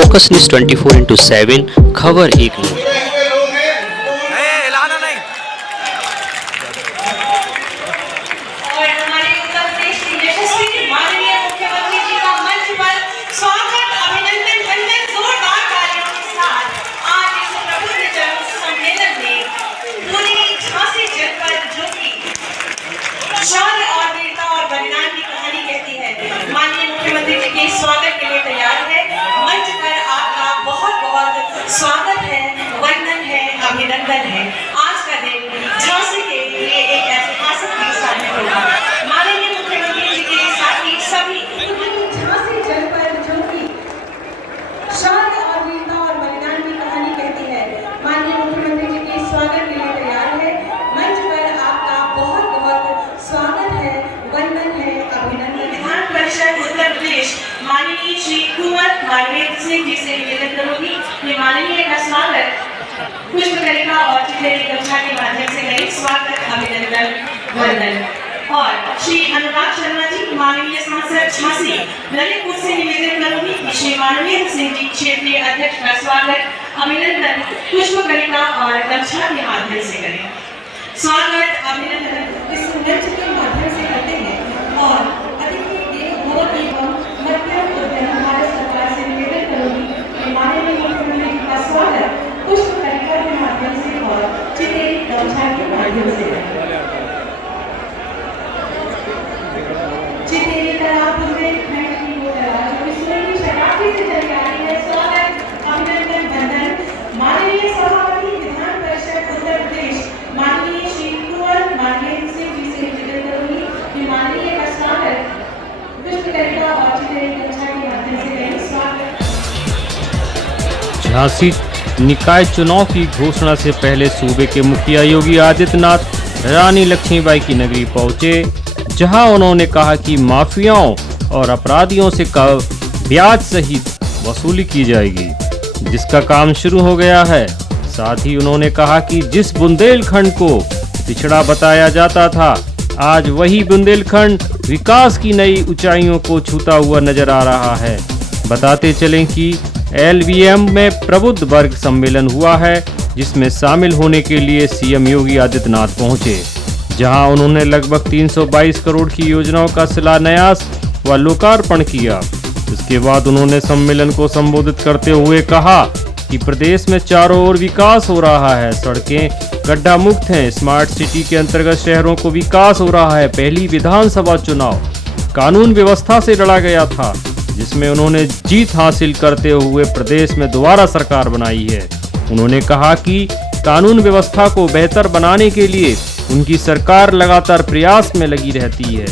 Focus news 24/7 खबर एक news. शौर्य और वीरता और बलिदान की कहानी कहती है। माननीय मुख्यमंत्री जी के स्वागत के लिए तैयार है। मंच पर आपका बहुत बहुत स्वागत है, वंदन है, अभिनंदन है। आज का दिन झांसी के लिए एक ऐतिहासिक दिन साबित होगा। माननीय मुख्यमंत्री जी के साथ ही सभी झांसी जनपद जो कि शौर्य और वीरता और बलिदान की कहानी कहती है, माननीय मुख्यमंत्री जी के स्वागत के लिए तैयार है। मंच पर आपका बहुत बहुत स्वागत है, वंदन है, अभिनंदन। विधान परिषद उत्तर प्रदेश माननीय श्री कुंवर मानवेंद्र सिंह जी से निवेदन करूंगी कि माननीय का स्वागत पुष्पकलिका और चित्रेरी गमछा के माध्यम से करें। स्वागत, अभिनंदन, वंदन। और श्री अनुराग शर्मा जी माननीय सांसद झांसी ललितपुर से निवेदन करूंगी कि श्री मानवेंद्र सिंह जी क्षेत्रीय अध्यक्ष का स्वागत, अभिनंदन पुष्पकलिका और गमछा के माध्यम से करें। स्वागत, अभिनंदन इस मंच के माध्यम से करते हैं। और अतिथि देवो एवं मध्यम उद्यम भारत सरकार से निवेदन करूंगी कि माननीय मुख्यमंत्री जी का स्वागत पुष्पकलिका के माध्यम से और चित्रेरी गमछा के माध्यम से करें। चित्रेरी तालाब बुंदेलखंड की वो तालाब जो कि सूर्य की शताब्दी से चली आ रही है। स्वागत, अभिनंदन, वंदन। माननीय सभापति विधान परिषद उत्तर प्रदेश माननीय श्री कुंवर मानवेंद्र सिंह जी से निवेदन करूंगी कि माननीय का स्वागत पुष्पकलिका और चित्रेरी गमछा के माध्यम से करें। स्वागत। झांसी निकाय चुनाव की घोषणा से पहले सूबे के मुखिया योगी आदित्यनाथ रानी लक्ष्मीबाई की नगरी पहुंचे, जहां उन्होंने कहा कि माफियाओं और अपराधियों से ब्याज सहित वसूली की जाएगी, जिसका काम शुरू हो गया है। साथ ही उन्होंने कहा कि जिस बुंदेलखंड को पिछड़ा बताया जाता था, आज वही बुंदेलखंड विकास की नई ऊंचाइयों को छूता हुआ नजर आ रहा है। बताते चलें कि LVM में प्रबुद्ध वर्ग सम्मेलन हुआ है, जिसमें शामिल होने के लिए सीएम योगी आदित्यनाथ पहुंचे, जहां उन्होंने लगभग 322 करोड़ की योजनाओं का शिलान्यास व लोकार्पण किया। इसके बाद उन्होंने सम्मेलन को संबोधित करते हुए कहा कि प्रदेश में चारों ओर विकास हो रहा है, सड़कें गड्ढा मुक्त हैं, स्मार्ट सिटी के अंतर्गत शहरों को विकास हो रहा है। पहली विधानसभा चुनाव कानून व्यवस्था से लड़ा गया था, जिसमें उन्होंने जीत हासिल करते हुए प्रदेश में दोबारा सरकार बनाई है। उन्होंने कहा कि कानून व्यवस्था को बेहतर बनाने के लिए उनकी सरकार लगातार प्रयास में लगी रहती है।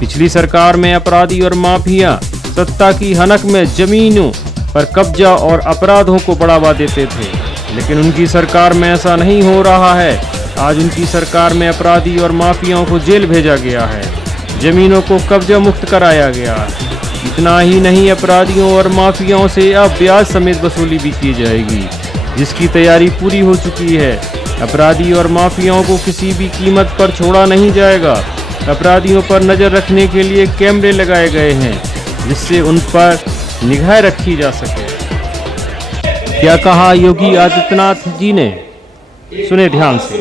पिछली सरकार में अपराधी और माफिया सत्ता की हनक में जमीनों पर कब्जा और अपराधों को बढ़ावा देते थे, लेकिन उनकी सरकार में ऐसा नहीं हो रहा है। आज उनकी सरकार में अपराधी और माफियाओं को जेल भेजा गया है, जमीनों को कब्जा मुक्त कराया गया है। इतना ही नहीं, अपराधियों और माफियाओं से अब ब्याज समेत वसूली भी की जाएगी, जिसकी तैयारी पूरी हो चुकी है। अपराधी और माफियाओं को किसी भी कीमत पर छोड़ा नहीं जाएगा। अपराधियों पर नजर रखने के लिए कैमरे लगाए गए हैं, जिससे उन पर निगाह रखी जा सके। क्या कहा योगी आदित्यनाथ जी ने, सुने ध्यान से।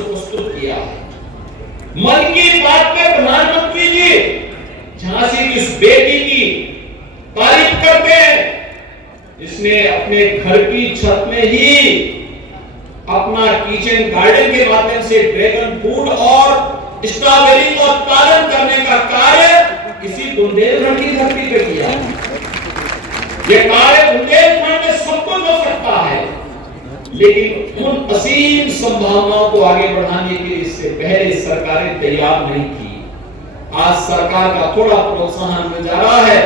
मन की बात में प्रधानमंत्री जी झांसी की उस बेटी की तारीफ करते हैं, जिसने अपने घर की छत में ही अपना किचन गार्डन के माध्यम से ड्रैगन फ्रूट और स्ट्रॉबेरी का उत्पादन करने का कार्य इसी बुंदेलखंड की धरती पे किया। ये कार्य बुंदेलखंड में सब कुछ हो सकता है, लेकिन उन असीम संभावनाओं को आगे बढ़ाने के लिए इससे पहले सरकारें तैयार नहीं की। आज सरकार का थोड़ा प्रोत्साहन मिल जा रहा है,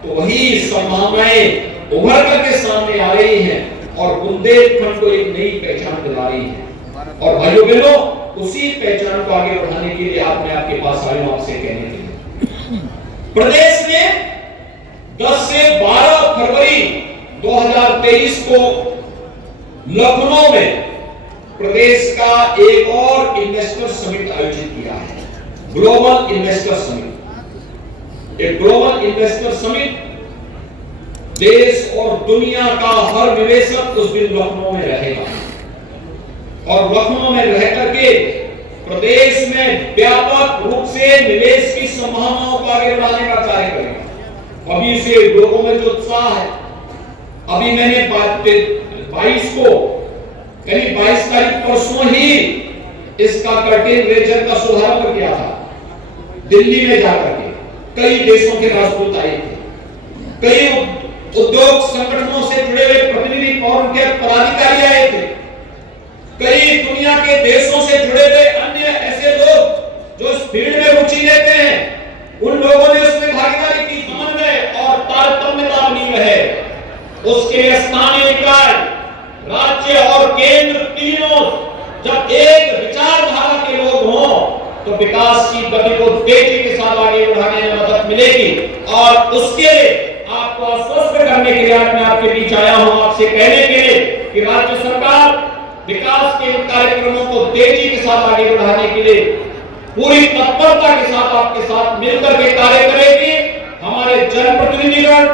तो वही संभावनाएं उभर करके सामने आ रही हैं और बुंदेलखंड को एक नई पहचान दिला रही है। और भाइयों बहनों, उसी पहचान को आगे बढ़ाने के लिए मैं आपके पास आया हूं आपसे कहने के लिए। प्रदेश में 10 से 12 फरवरी 2023 को लखनऊ में प्रदेश का एक और इन्वेस्टर समिट आयोजित किया है, ग्लोबल इन्वेस्टर समिट। एक ग्लोबल इन्वेस्टर समिट देश और दुनिया का हर निवेशक उस दिन लखनऊ में रहेगा और लखनऊ में रह करके प्रदेश में व्यापक रूप से निवेश की संभावनाओं को आगे बढ़ाने का कार्य करेगा। अभी से लोगों में जो उत्साह है, अभी मैंने 22 को यानी 22 तारीख परसों ही इसका कर्टेन रेजर का शुभारंभ किया था। दिल्ली में जाकर के कई देशों के राजदूत आए थे, कई उद्योग संगठनों से जुड़े हुए प्रतिनिधि और उनके पदाधिकारी आए थे, कई दुनिया के देशों से जुड़े हुए अन्य ऐसे लोग जो इस फील्ड में रुचि लेते हैं, उन लोगों ने उसमें भागीदारी की। समन्वय और तारतम्यता बनी रहे, उसके लिए स्थानीय निकाय, राज्य और केंद्र तीनों जब एक विचारधारा के लोग हों तो विकास की गति को तेजी के साथ आगे बढ़ाने में मदद मिलेगी। और उसके लिए आपको आश्वस्त करने के लिए आज मैं आपके बीच आया हूं, आपसे कहने के लिए कि राज्य सरकार विकास के कार्यक्रमों को तेजी के साथ आगे बढ़ाने के लिए पूरी तत्परता के साथ आपके साथ मिलकर के कार्य करेगी। हमारे जनप्रतिनिधिगण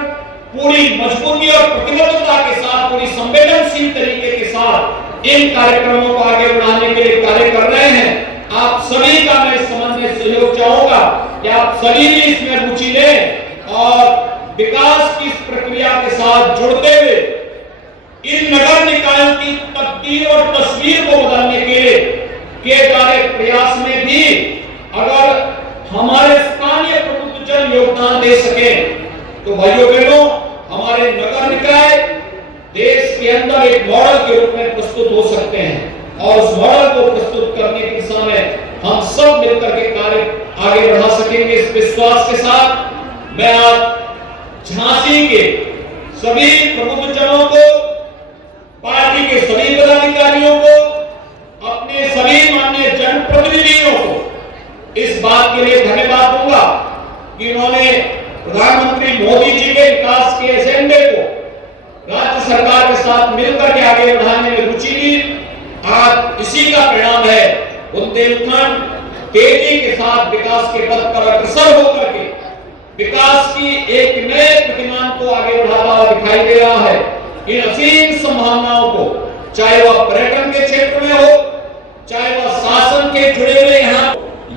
पूरी मजबूती और प्रतिबद्धता के साथ, पूरी संवेदनशील तरीके के साथ इन कार्यक्रमों को आगे बढ़ाने के लिए कार्य कर रहे हैं। आप सभी का मैं इस संबंध में सहयोग चाहूंगा कि आप सभी भी इसमें रुचि लें और विकास की इस प्रक्रिया के साथ जुड़ते हुए इन नगर निकायों की तकदीर और तस्वीर को बदलने के लिए किए जा रहे प्रयास में भी अगर हमारे स्थानीय प्रबुद्धजन योगदान दे सके तो भाइयों बहनों, हमारे नगर निकाय देश के अंदर एक मॉडल के रूप में प्रस्तुत हो सकते हैं और उस मॉडल को प्रस्तुत करने की दिशा में हम सब मिलकर के कार्य आगे बढ़ा सकेंगे। इस विश्वास के साथ मैं आज झांसी के सभी प्रबुद्धजनों को, पार्टी के सभी पदाधिकारियों को, अपने सभी माननीय जनप्रतिनिधियों को इस बात के लिए धन्यवाद दूंगा कि उन्होंने प्रधानमंत्री मोदी जी के विकास के एजेंडे को राज्य सरकार के साथ मिलकर के आगे बढ़ाने में रुचि ली। आज इसी का परिणाम है बुंदेलखंड तेजी के साथ विकास के पथ पर अग्रसर होकर के विकास की एक नए प्रतिमान को आगे बढ़ाता हुआ दिखाई दे रहा है। इन असीम संभावनाओं को, चाहे वह पर्यटन के क्षेत्र में हो, चाहे वह शासन के जुड़े हुए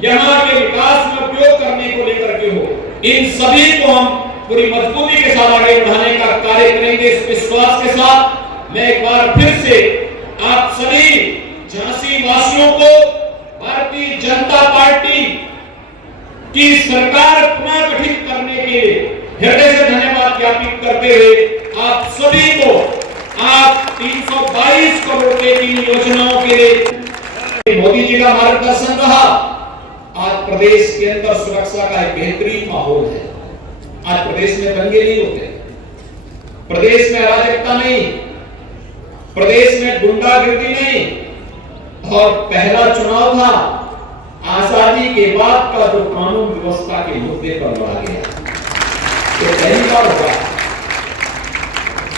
यहाँ के विकास में उपयोग करने को लेकर के हो, इन सभी को हम पूरी मजबूती के साथ आगे बढ़ाने का कार्य करेंगे। इस विश्वास के साथ मैं एक बार फिर से आप सभी झांसी वासियों को भारतीय जनता पार्टी की सरकार पुनः गठित करने के लिए हृदय से धन्यवाद ज्ञापित करते हुए आप सभी को आप 322 करोड़ रुपए की योजनाओं के लिए मोदी जी का मार्गदर्शन रहा। आज प्रदेश के अंदर सुरक्षा का एक बेहतरीन माहौल है। आज प्रदेश में दंगे नहीं होते, प्रदेश में अराजकता नहीं, प्रदेश में गुंडागिर्दी नहीं। और पहला चुनाव था आजादी के बाद का जो कानून व्यवस्था के मुद्दे पर लड़ा गया, तो पहली बार हुआ।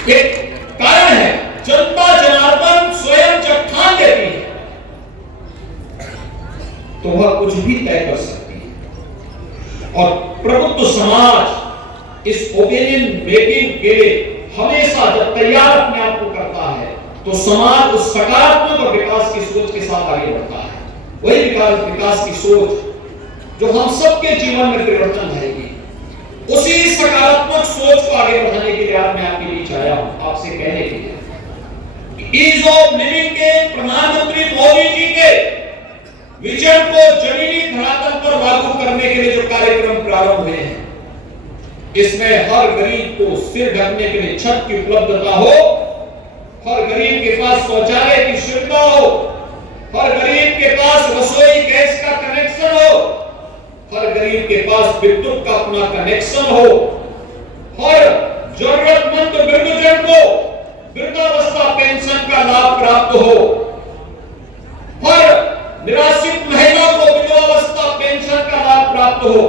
एक कारण है जनता जनार्दन स्वयं जब ठान लेती है तो वह कुछ भी तय कर सकती है। और प्रबुद्ध समाज इस ओपिनियन मेकिंग के लिए हमेशा जब तैयार अपने आप को करता है तो समाज उस सकारात्मक और विकास की सोच के साथ आगे बढ़ता है। वही विकास की सोच जो हम सबके जीवन में परिवर्तन लाएगी, उसी सकारात्मक सोच को आगे बढ़ाने के लिए आज मैं आपके बीच आया हूं, आपसे कहने के लिए ईज ऑफ लिविंग के प्रधानमंत्री मोदी जी के विजन को जमीनी धरातल पर लागू करने के लिए जो कार्यक्रम प्रारंभ हुए हैं, इसमें हर गरीब को सिर ढकने के लिए छत की उपलब्धता हो, हर गरीब के पास शौचालय की सुविधा हो, हर गरीब के पास रसोई गैस का कनेक्शन हो, हर गरीब के पास विद्युत का अपना कनेक्शन हो, हर जरूरतमंद वृद्धजन को वृद्धावस्था पेंशन का लाभ प्राप्त हो, हर निराश्रित महिला को विधवावस्था पेंशन का लाभ प्राप्त हो,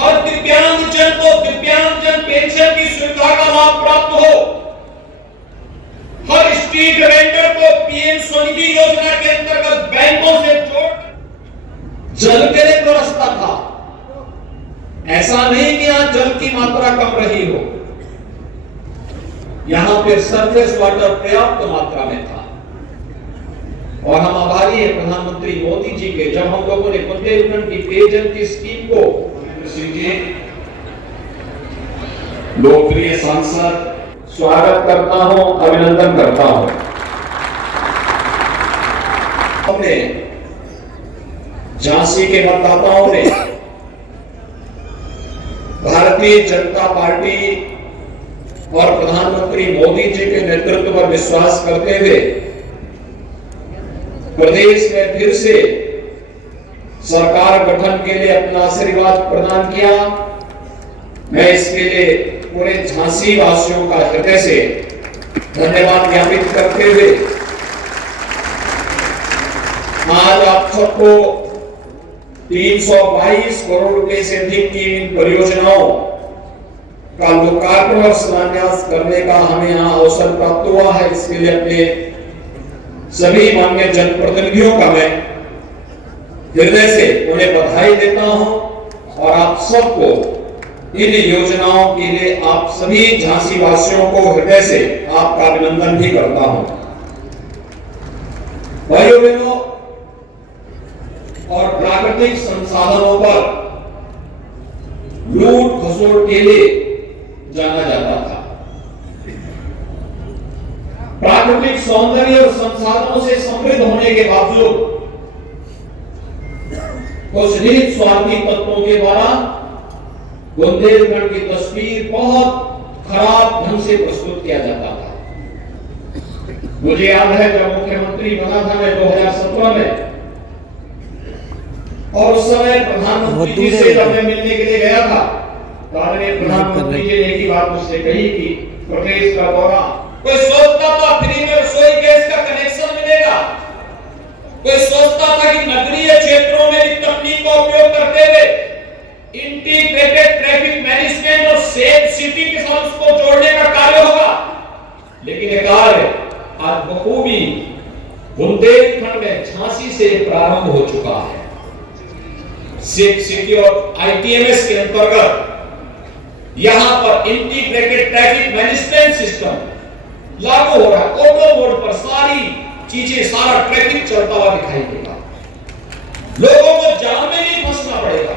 हर दिव्यांगजन को दिव्यांगजन पेंशन की सुविधा का लाभ प्राप्त हो, हर स्ट्रीट वेंडर को पीएम स्वनिधि योजना के अंतर्गत बैंकों से जोड़ जल के लिए बरसता था। ऐसा नहीं कि आज जल की मात्रा कम रही हो, यहां पर सरफेस वाटर पर्याप्त मात्रा में था। और हम आभारी हैं प्रधानमंत्री मोदी जी के, जब हम लोगों ने बुंदेलखंड की पेयजल की स्कीम को, सिंह जी लोकप्रिय सांसद, स्वागत करता हूं, अभिनंदन करता हूं। हमने झांसी के मतदाताओं ने भारतीय जनता पार्टी और प्रधानमंत्री मोदी जी के नेतृत्व पर विश्वास करते हुए प्रदेश में फिर से सरकार गठन के लिए अपना आशीर्वाद प्रदान किया। मैं इसके लिए पूरे झांसी वासियों का हृदय से धन्यवाद ज्ञापित करते हुए आज आप सबको 322 करोड़ रुपए से अधिक की इन परियोजनाओं का लोकार्पण और शिलान्यास करने का हमें यहाँ अवसर प्राप्त हुआ है। इसके लिए अपने सभी माननीय जनप्रतिनिधियों का मैं हृदय से उन्हें बधाई देता हूं और आप सबको इन योजनाओं के लिए आप सभी झांसी वासियों को हृदय से आपका अभिनंदन भी करता हूं। भाइयों बहनों, और प्राकृतिक संसाधनों पर लूट खसोट के लिए जाना जाता था। प्राकृतिक सौंदर्य और संसाधनों से समृद्ध होने के बावजूद कुछ निहित स्वार्थी तत्वों के द्वारा बुंदेलखंड की तस्वीर बहुत खराब ढंग से प्रस्तुत किया जाता था। मुझे याद है जब मुख्यमंत्री बना था मैं 2017 में, और उस समय प्रधानमंत्री जी से जब मैं मिलने के लिए गया था तो आदरणीय प्रधानमंत्री जी ने एक ही बात मुझसे कही कि प्रदेश का दौरा, कोई सोचता था फ्री में रसोई गैस का कनेक्शन मिलेगा, कोई सोचता था कि नगरीय क्षेत्रों में भी तकनीक का उपयोग करते हुए इंटीग्रेटेड ट्रैफिक मैनेजमेंट और सेफ सिटी के साथ उसको जोड़ने का कार्य होगा। लेकिन ये कार्य आज बखूबी बुंदेलखंड में झांसी से प्रारंभ हो चुका है। सेफ सिटी और आईटीएमएस के अंतर्गत यहां पर इंटीग्रेटेड ट्रैफिक मैनेजमेंट सिस्टम लागू हो रहा है। ऑटो मोड पर सारी चीजें, सारा ट्रैफिक चलता हुआ दिखाई देगा। लोगों को जाम में नहीं फंसना पड़ेगा।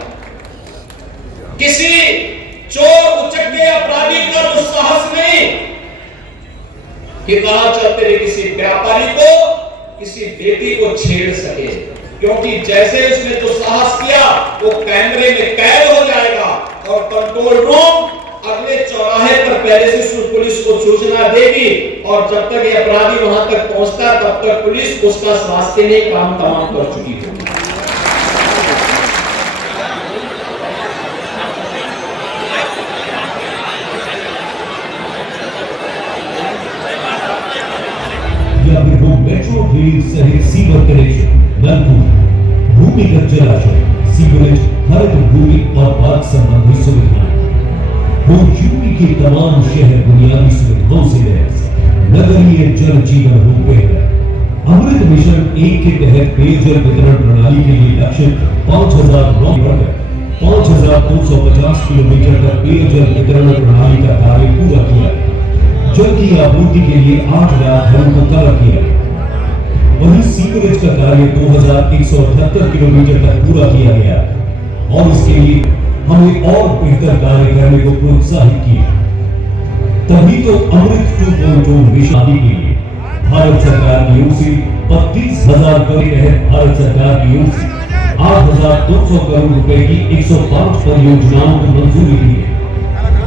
किसी चोर उचक्के अपराधी का दुस्साहस नहीं कि कहां चलते रहे किसी व्यापारी को, किसी बेटी को छेड़ सके, क्योंकि जैसे उसने दुस्साहस किया वो कैमरे में कैद हो जाएगा और कंट्रोल रूम अगले चौराहे पर पहले से पुलिस को सूचना देगी और जब तक ये अपराधी वहां तक पहुंचता है तब तक पुलिस उसका रास्ते में काम तमाम कर चुकी होगी। मेट्रो रेल सहित सीवर कनेक्शन, नलकूप, भूमिगत जलाशय, सीवरेज, हरित भूमि और बाढ़ संबंधी सुविधाएं, वो यूपी के तमाम शहर बुनियादी सुविधाओं से लैस। नगरीय जल जीवन रूपरेखा अमृत मिशन 1 के तहत पेयजल वितरण प्रणाली के लिए लक्ष्य 5009 बढ़कर 5250 किलोमीटर तक पेयजल वितरण प्रणाली का कार्य पूरा किया। जल की आपूर्ति के लिए 8 लाख घरों को कवर किया। वहीं सीवरेज का कार्य 2178 किलोमीटर तक पूरा किया गया और इसके लिए हमें और बेहतर कार्य करने को प्रोत्साहित किया। तभी तो अमृत 2.0 मिशन आदि के लिए भारत सरकार की ओर से 32,000 करोड़ के तहत भारत सरकार की ओर से 8,200 करोड़ रुपए की 105 परियोजनाओं को मंजूरी दी है।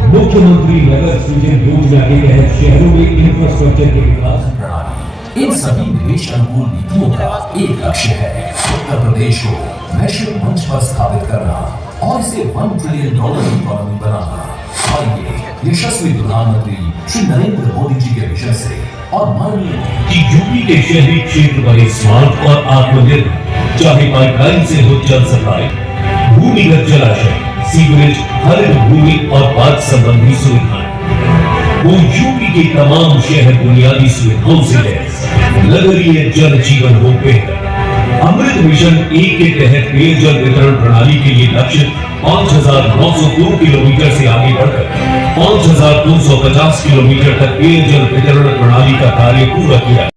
मुख्यमंत्री नगर सृजन योजना के तहत शहरों में इंफ्रास्ट्रक्चर के विकास, इन सभी निवेश अनुकूल नीतियों का एक लक्ष्य है उत्तर प्रदेश को वैश्विक मंच पर स्थापित करना और इसे $1 ट्रिलियन इकोनॉमी बनाना। आइए यशस्वी प्रधानमंत्री श्री नरेंद्र मोदी जी के विजन से और मानिए कि यूपी के शहरी क्षेत्र बने स्मार्ट और आत्मनिर्भर, चाहे पाइपलाइन से हो जल सप्लाई, भूमिगत जलाशय, सीवरेज, हरित भूमि और बाढ़ संबंधी सुविधाएं, वो यूपी के तमाम शहर बुनियादी सुविधाओं से लैस। नगरीय जल जीवन हो बेहतर। अमृत मिशन 1 के तहत पेयजल वितरण प्रणाली के लिए लक्ष्य 5,902 किलोमीटर से आगे बढ़कर 5,250 किलोमीटर तक पेयजल वितरण प्रणाली का कार्य पूरा किया।